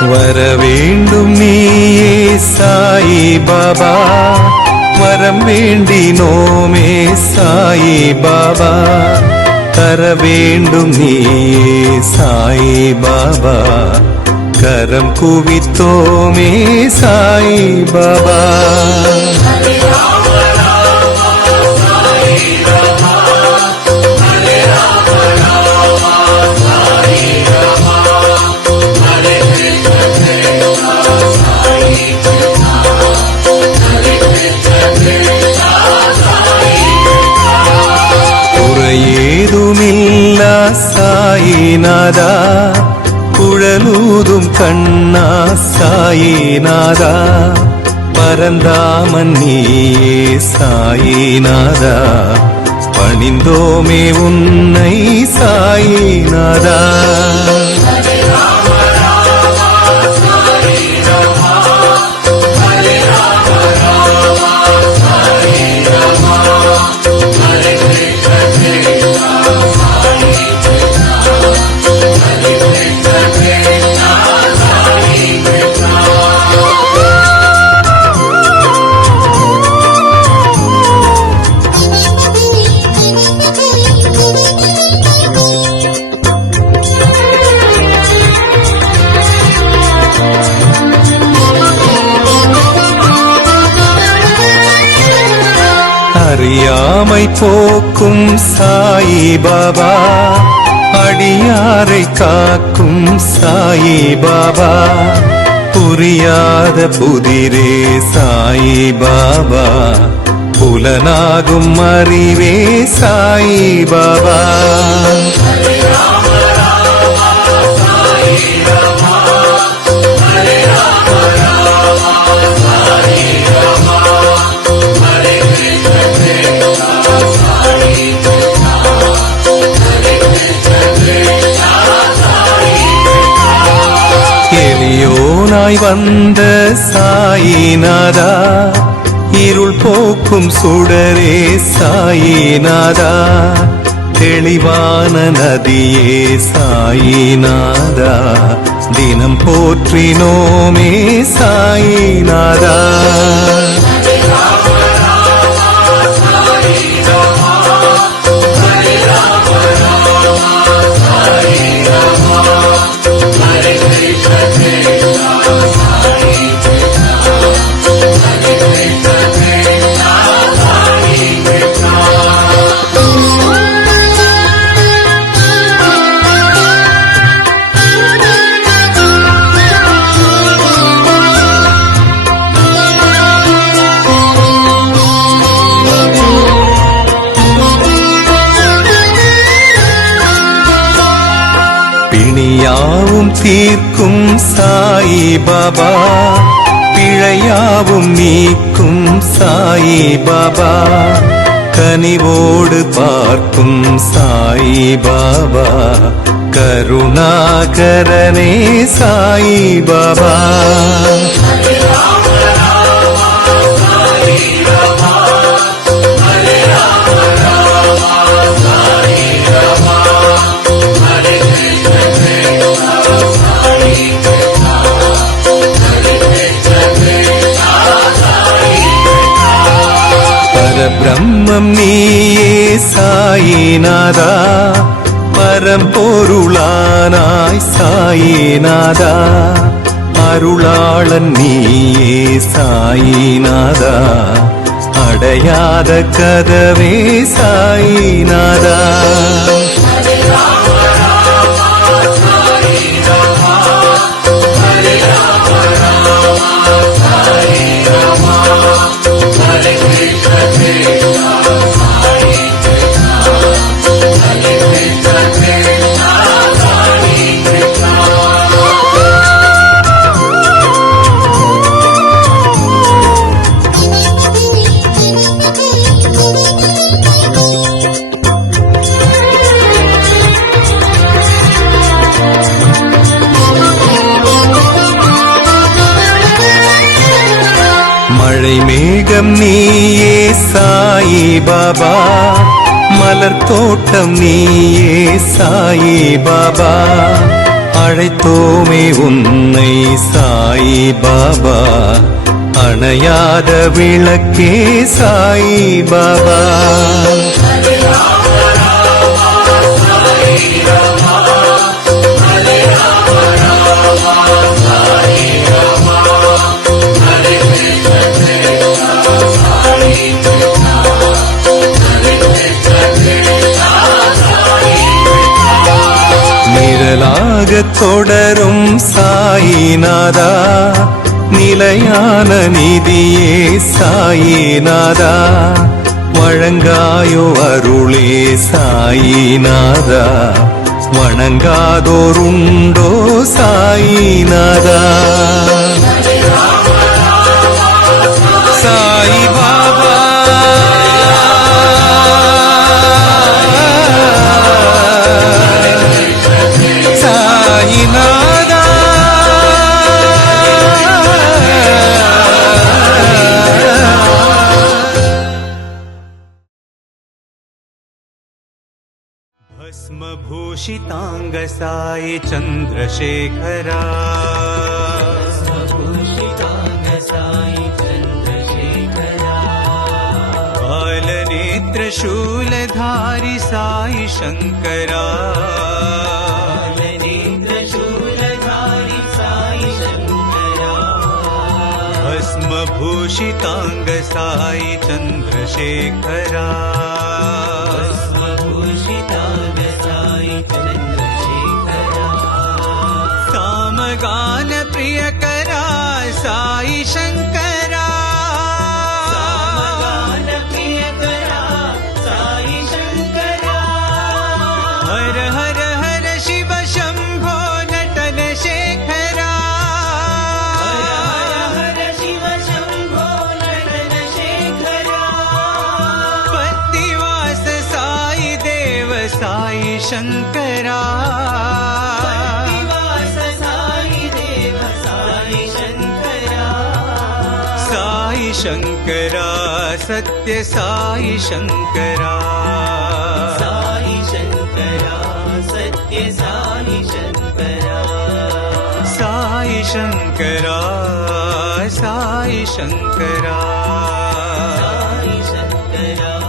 வர வேண்டும் நீயே சாயி பாபா. வரம் வேண்டினோமே சாயி பாபா. தர வேண்டும் நீயே சாயி பாபா. கரம் குவித்தோமே சாயி பாபா. சாயிநாதா குழலூதும் கண்ணா சாயிநாதா பரந்தாமன் நீயே சாயிநாதா பணிந்தோமே உன்னை சாயிநாதா யாமை போக்கும் சாயி பாபா அடியாரை காக்கும் சாயி பாபா புரியாத புதிரே சாயி பாபா புலனாகும் அறிவே சாயி பாபா. எளியோனாய் வந்த சாயிநாதா இருள் போக்கும் சுடரே சாயிநாதா தெளிவான நதியே சாயிநாதா தினம் போற்றினோமே சாயிநாதா பிணியாவும் தீர்க்கும் சாயி பாபா. பிழையாவும் நீக்கும் சாயி பாபா. கனிவோடு பார்க்கும் சாயி பாபா. கருணாகரனே சாயி பாபா. பரம்பொருளானாய் சாயிநாதா அருளாளன் நீயே சாயினாதா அடையாத கதவே சாயினாதா மழை மேகம் நீயே சாயி பாபா. மலர் தோட்டம் நீயே சாயி பாபா. அழைத்தோமே உன்னை சாயி பாபா. அணையாத விளக்கே சாயி பாபா. சாயினாதா நிலையான நிதியே சாயினாதா? வழங்காயோ அருளே சாயினாதா? வணங்காதோருண்டோ சாயினாதா? ूषिताङ्ग चन्द्रशेखरा। भूषिताङ्ग साईचन्द्रशेखरा बालनेत्रशूलधारी साई शङ्करा। बालनेत्रशूलधारि साई शङ्करा। अस्मभूषिताङ्ग साईचन्द्रशेखरा भूषिता गान प्रिय शङ्करा। प्रिय करा शङ्करा हर हर हर शिव शम्भो नटन शेखरा। हर शिव शम्भो नटन शेखरा पतिवास सा शङ्करा। साई शङ्करा। सत्य साई शङ्करा सत्य साई शङ्करा। साई शङ्करा साई शङ्करा। साई शङ्करा